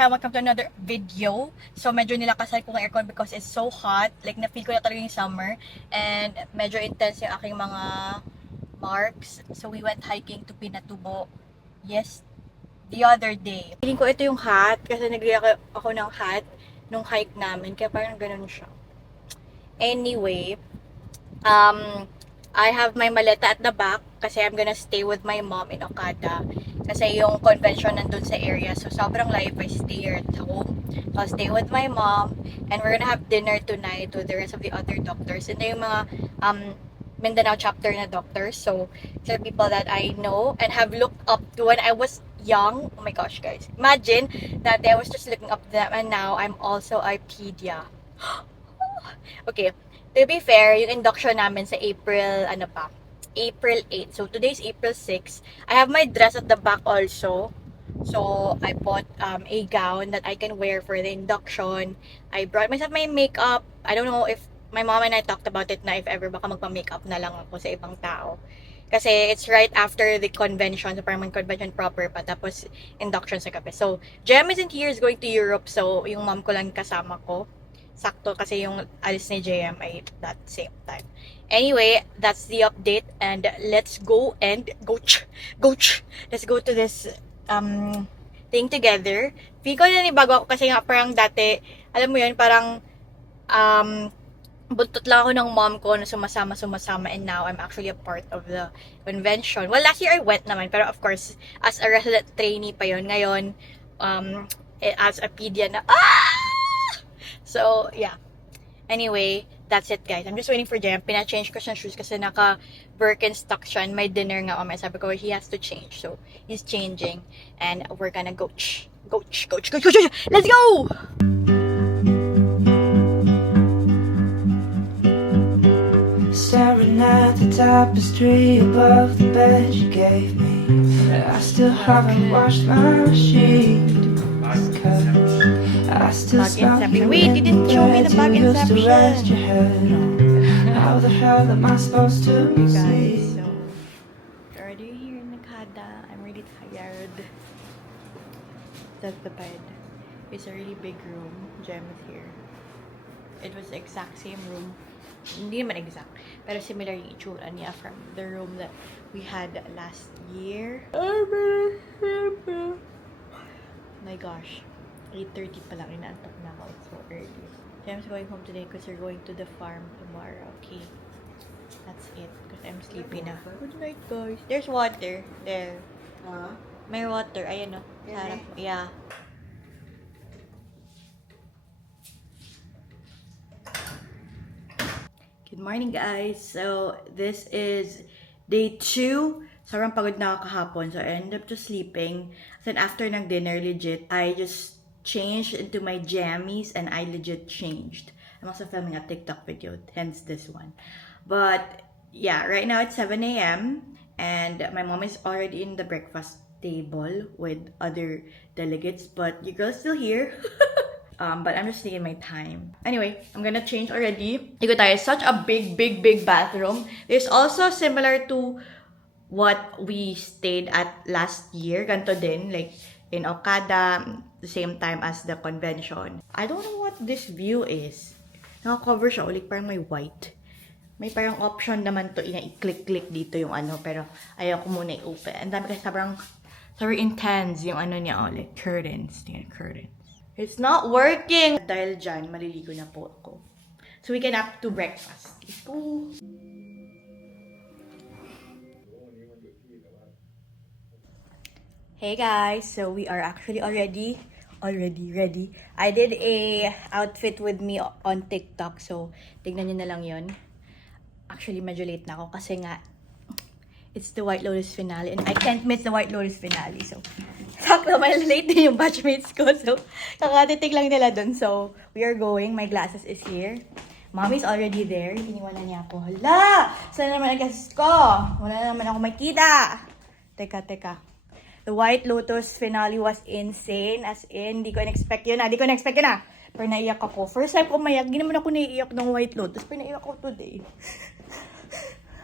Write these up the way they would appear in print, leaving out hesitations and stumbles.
Hi, welcome to another video. So, medyo nilakasan ko ng aircon because it's so hot. Like, na-feel ko na talaga yung summer. And medyo intense yung aking mga marks. So, we went hiking to Pinatubo. Yes, the other day. Feeling ko ito yung hat kasi nag-react ako ng hat nung hike namin. Kaya parang ganun siya. Anyway, I have my maleta at the back kasi I'm gonna stay with my mom in Okada. Kasi yung convention nandun sa area. So, sobrang live. I stay here at home. So, I'll stay with my mom. And we're gonna have dinner tonight with the rest of the other doctors. And yung mga Mindanao chapter na doctors. So, these are people that I know and have looked up to when I was young. Oh my gosh, guys. Imagine that I was just looking up to them and now I'm also a pedia. Okay. To be fair, yung induction namin sa April 8. So, today's April 6. I have my dress at the back also. So, I bought a gown that I can wear for the induction. I brought myself my makeup. I don't know if my mom and I talked about it na if ever baka magpa-makeup na lang ako sa ibang tao. Kasi it's right after the convention. So, parang convention proper pa. Tapos, induction sa gabi. So, Jem isn't here. Is going to Europe. So, yung mom ko lang kasama ko. Sakto kasi yung alis ni JM ay that same time. Anyway, that's the update and let's go and let's go to this thing together. Feel ko na bago ako kasi nga parang dati, alam mo yun, parang buntot lang ako ng mom ko na sumasama and now I'm actually a part of the convention. Well, last year I went naman pero of course, as a resident trainee pa yun. Ngayon, as a pedia na, So, yeah. Anyway, that's it, guys. I'm just waiting for Jem. Pina-change ko siyang shoes kasi naka-Birkenstock siya. And may dinner nga. Sabi ko, he has to change. So, he's changing. And we're gonna go. Let's go! Staring at the tapestry above the bed you gave me. I still haven't washed my sheets. I still smell you. Wait, you didn't show me the back inception. How the hell am I supposed to Guys, see? so we're already here in Nakada. I'm really tired. That's the bed. It's a really big room. Jem is here. It was the exact same room. Hindi naman exact, pero similar yung itsura niya from the room that we had last year. My gosh. 8:30 pa lang, inaantok na ako. It's so early. Jem's going home today because we're going to the farm tomorrow. Okay. That's it. Because I'm sleepy na. Good night, guys. There's water. There. May water. Ayan o. Sarap. Yeah. Good morning, guys. So, this is day 2. Sobrang pagod na ako kahapon. So, I ended up just sleeping. Then, after ng dinner, legit, I just changed into my jammies and I legit changed. I'm also filming a TikTok video, hence this one. But yeah, right now it's 7 a.m. and my mom is already in the breakfast table with other delegates, but your girl's still here. But I'm just taking my time. Anyway, I'm gonna change already. Iko tayo, such a big bathroom. It's also similar to what we stayed at last year. Ganto din, like in Okada, the same time as the convention. I don't know what this view is. Naka-cover siya, ulit parang may white. May parang option naman to, i-click dito yung ano, pero ayaw ko muna i-open. Ang dami kasi sobrang intense yung ano niya ulit. Curtains. Tingnan, curtains. It's not working! Dahil dyan, maliligo na po ako. So we can up to breakfast. Let's go! Hey guys, so we are actually already ready. I did a outfit with me on TikTok, so tignan nyo na lang yun. Actually, medyo late na ako kasi nga it's the White Lotus finale and I can't miss the White Lotus finale. So, sakto, may late din yung batchmates ko. So, kakatitig lang nila dun. So, we are going. My glasses is here. Mommy's already there. Iniwala niya ako. Hala! Saan naman ang glasses ko? Wala naman ako makita. Teka. The White Lotus finale was insane. As in, di ko na-expect yun. Pero naiyak ako. First time ko mayak. Hindi naman ako naiiyak ng White Lotus. Pero naiyak ako today.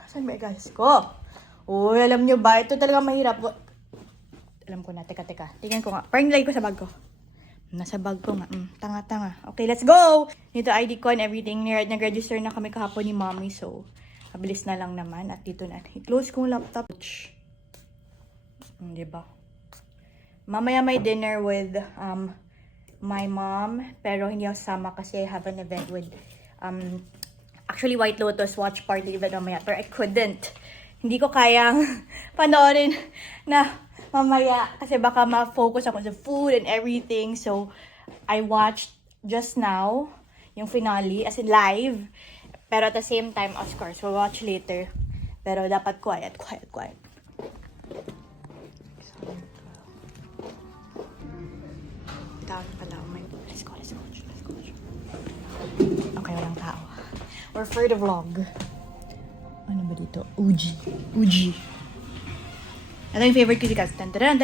Saan ba guys ko? Uy, alam nyo ba? Ito talaga mahirap. Alam ko na. Teka. Tingnan ko nga. Parang nilagay ko sa bag ko. Nasa bag ko nga. Tanga-tanga. Okay, let's go! Dito ID ko and everything. Nag-register na kami kahapon ni mommy. So, mabilis na lang naman. At dito na. I-close ko yung laptop. Diba? Mamaya may dinner with my mom. Pero hindi ako sama kasi I have an event with actually White Lotus watch party event mamaya. Pero I couldn't. Hindi ko kayang panoorin na mamaya kasi baka ma-focus ako sa food and everything. So, I watched just now yung finale as in live. Pero at the same time, of course, we'll watch later. Pero dapat quiet. Down pala. Oh my God. Let's go. Okay, walang tao. We're for the vlog. Ano ba dito? Uji. Ito yung favorite ko si Kaz. Tadan.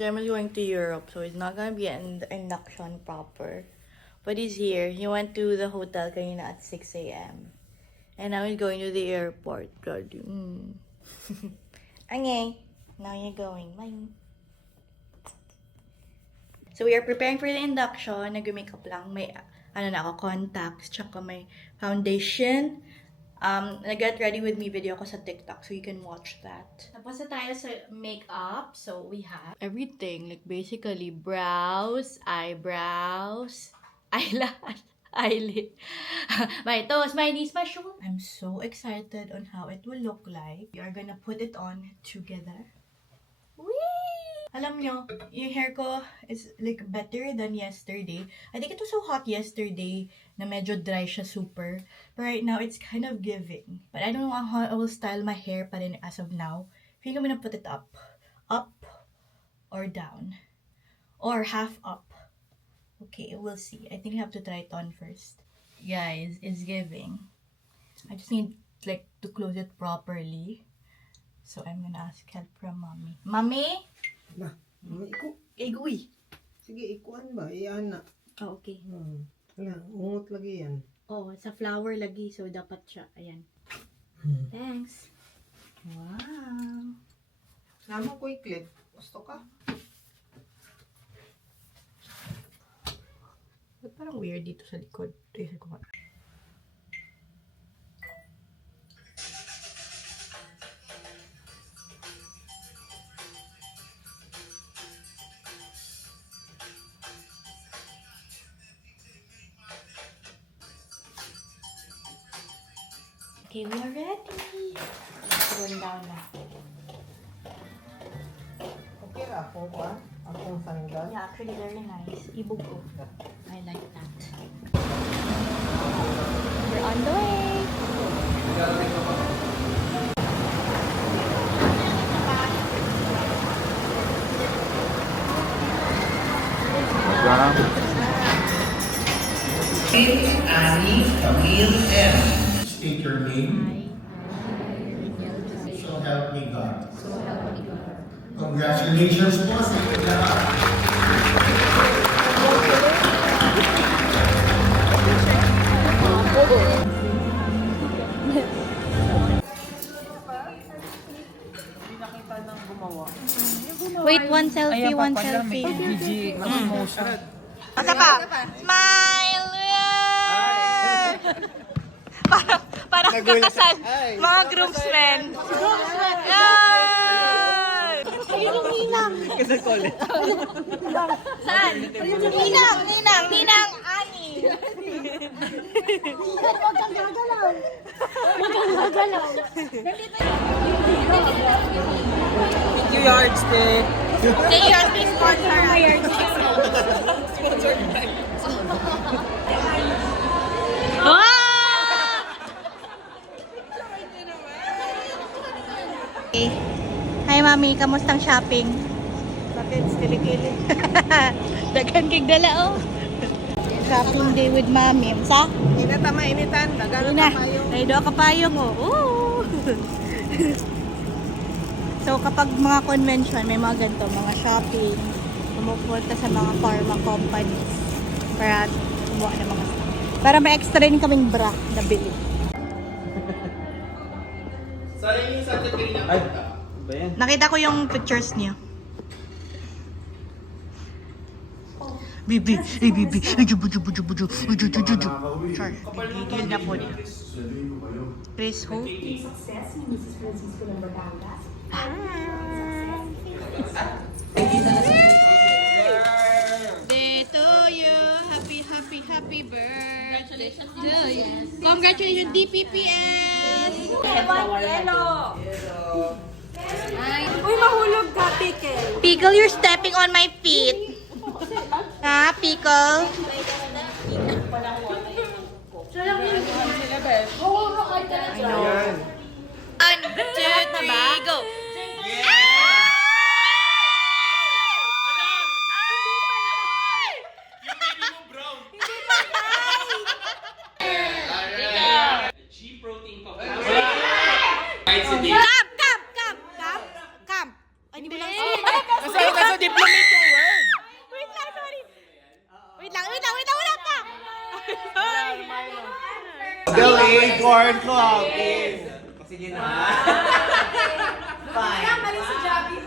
Jem is going to Europe, so it's not gonna be an induction proper. But he's here. He went to the hotel kanina at 6 a.m. And now he's going to the airport. Okay. Now you're going. Bye. So we are preparing for the induction. Nag-makeup lang. May, contacts. Tsaka may foundation. Nag-get ready with me video ko sa TikTok, so you can watch that. Tapos na tayo sa makeup. So we have everything. Like basically brows, eyebrows, eyelash, eyelid, my toes, my knees, my shoes. I'm so excited on how it will look like. We are gonna put it on together. Whee! Alam nyo, yung hair ko is like better than yesterday. I think it was so hot yesterday na medyo dry siya super. But right now, it's kind of giving. But I don't know how I will style my hair pa rin as of now. I think I'm gonna put it up. Up or down. Or half up. Okay, we'll see. I think I have to try it on first. Guys, it's giving. I just need like to close it properly. So I'm gonna ask help from mommy. Mommy? Na, iko. Igoy. Sige, ikuan ba? Iyan na. Oh, okay. Wala, ungot lagi yan. Oh, sa flower lagi. So, dapat siya. Ayan. Thanks. Wow. Sama ko i-clip. Gusto ka? Ba't parang weird dito sa likod? Tingnan ko nga. Okay, we are ready. Going down na. Okay ra ako ba? Akong sandal. Yeah, actually very nice. Ibog ko. I like that. We're on the way. Annie Camille M. State your name. So help me God. Congratulations po sa inyo lahat. Wait, one selfie, one selfie. Asa ka? Smile! Parang kasal. Mga groomsmen. Groomsmen. Yan! Ayun yung ninang. Kasal ko ulit. Saan? Ninang, ani. Huwag kang gagalaw. Huwag kang gagalaw. Thank you, yardstick. Say your please sponsor my yardstick. Hi mami, kamustang shopping? Bakit? Kilikili. Daghan kig dala oh. Shopping day with mami. Sa? Inata mainitan. Dagan Ina, na tayo. ay doon kapayong oh. Ooh. So kapag mga convention, may mga ganito, mga shopping, pumupunta sa mga pharma companies para kumuha ng mga para may extra rin kaming bra na bili. Sana yung sa atin kanina. Ay, ba yan? Nakita ko yung pictures niyo. Bibi, ay bibi, ay jubu jubu jubu jubu jubu jubu jubu. Sure, gigil na po niya. Chris Ho. Day to you, happy birthday to you. Congratulations, DPPS! Uy, mahulog ka, Pickle. Pickle, you're stepping on my feet. Ha, Pickle? Ayan. 1, 2, 3, go! G protein coffee. Camp! Ay, hindi mo lang Nasa diplomate yung word. Wait lang, sorry. Wait lang, wala pa! Billy, corn club. Mali si Javi.